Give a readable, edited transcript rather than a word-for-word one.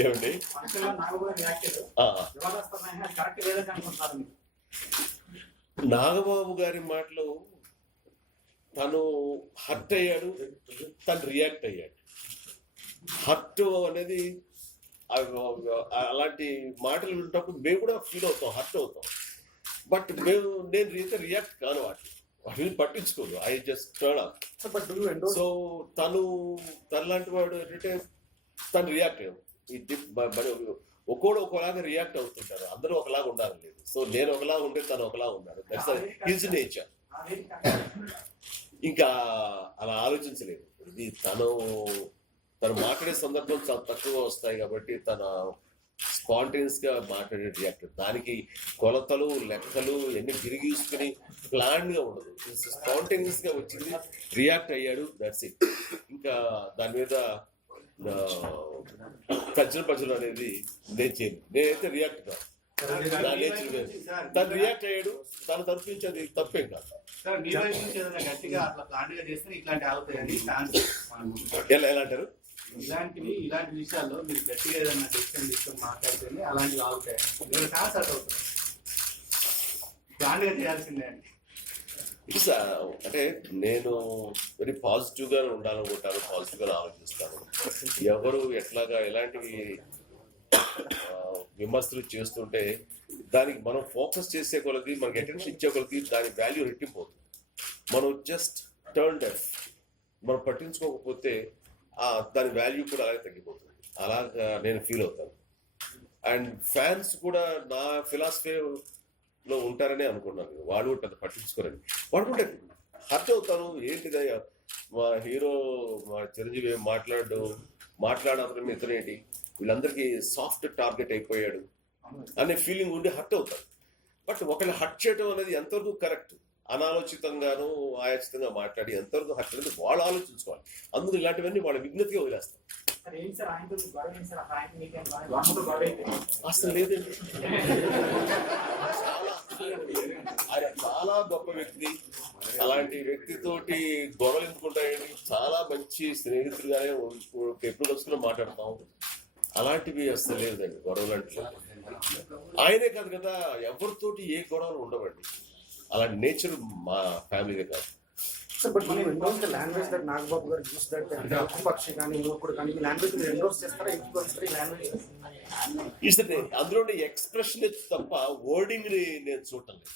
ఏమండి నాగబాబు గారి మాటలు తను హర్ట్ అయ్యాడు, తను రియాక్ట్ అయ్యాడు. హర్ట్ అనేది అలాంటి మాటలు వింటప్పుడు మేము కూడా ఫీల్ అవుతాం, హర్ట్ అవుతాం. బట్ నేను రియాక్ట్ కాను వాటిని పట్టించుకోదు. I just turn off. So తనలాంటి వాడు ఏంటంటే తను రియాక్ట్ అయ్యాడు. ఒక్కోడు ఒకలాగా రియాక్ట్ అవుతుంటారు, అందరూ ఒకలాగా ఉండాలి లేదు. సో నేను ఒకలాగా ఉంటే తను ఒకలా ఉన్నాడు. That's his nature. ఇంకా అలా ఆలోచించలేదు. ఇది తను మాట్లాడే సందర్భం చాలా తక్కువ వస్తాయి కాబట్టి తన స్పాంటేనియస్ గా మాట్లాడే రియాక్ట్. దానికి కొలతలు లెక్కలు ఎన్ని గిరిగీసుకుని ప్లాన్ గా ఉండదు. స్పాంటేనియస్ గా వచ్చింది, రియాక్ట్ అయ్యాడు, దట్స్ ఇట్. ఇంకా దాని మీద ప్రజలు అనేది నేను చేయను. నేనైతే రియాక్ట్ కాదు, నా నేచర్ వేరు. తను రియాక్ట్ అయ్యాడు, తను తరఫు నుంచి అది తప్పేం కాదు. ఎలా అంటారు? ఇలాంటి విషయాల్లో మీరు గట్టిగా ఏదైనా డిసిషన్ తీసుకొని మాట్లాడితేనే అలాంటివి ఆగుతాయి. కాన్సర్ట్ అవుతుంది, ప్లాన్గా చేయాల్సిందే అండి. అంటే నేను వెరీ పాజిటివ్ గా ఉండాలనుకుంటాను, పాజిటివ్ గా ఆలోచిస్తాను. ఎవరు ఎలాంటివి విమర్శలు చేస్తుంటే దానికి మనం ఫోకస్ చేసే కొలది, మనకి అటెన్షన్ ఇచ్చే కొలది దాని వాల్యూ రెట్టింపోతుంది. మనం జస్ట్ టర్న్ డెఫ్, మనం పట్టించుకోకపోతే దాని వాల్యూ కూడా అలాగే తగ్గిపోతుంది. అలాగా నేను ఫీల్ అవుతాను. అండ్ ఫ్యాన్స్ కూడా నా ఫిలాసఫీలో ఉంటారని అనుకున్నాను. వాళ్ళు పెద్ద పట్టించుకోరని. వాళ్ళు కూడా హర్ట్ అవుతాను. ఏంటిదా మా హీరో మా చిరంజీవి మాట్లాడడం ఇతనేంటి, వీళ్ళందరికీ సాఫ్ట్ టార్గెట్ అయిపోయాడు అనే ఫీలింగ్ ఉండి హర్ట్ అవుతారు. బట్ ఒకళ్ళు హర్ట్ చేయడం అనేది ఎంతవరకు కరెక్ట్, అనాలోచితంగానూ ఆయాచితంగా మాట్లాడి ఎంతవరకు హర్ట్ అనేది వాళ్ళు ఆలోచించుకోవాలి. అందుకు ఇలాంటివన్నీ వాళ్ళ విజ్ఞతగా వదిలేస్తాం. అసలు లేదండి, ఆయన చాలా గొప్ప వ్యక్తి. అలాంటి వ్యక్తితోటి గొడవలు ఎందుకుంటాయండి? చాలా మంచి స్నేహితులుగానే ఎప్పుడు కలుసుకుని మాట్లాడతాం. అలాంటివి అసలు లేదండి గొడవలు అంటే. ఆయనే కాదు కదా, ఎవరితోటి ఏ గొడవలు ఉండవండి. అలాంటి నేచర్ మా ఫ్యామిలీగా కాదు. అందులో ఎక్స్ప్రెషన్ తప్ప వర్డింగ్ ని నేను చూడటం లేదు.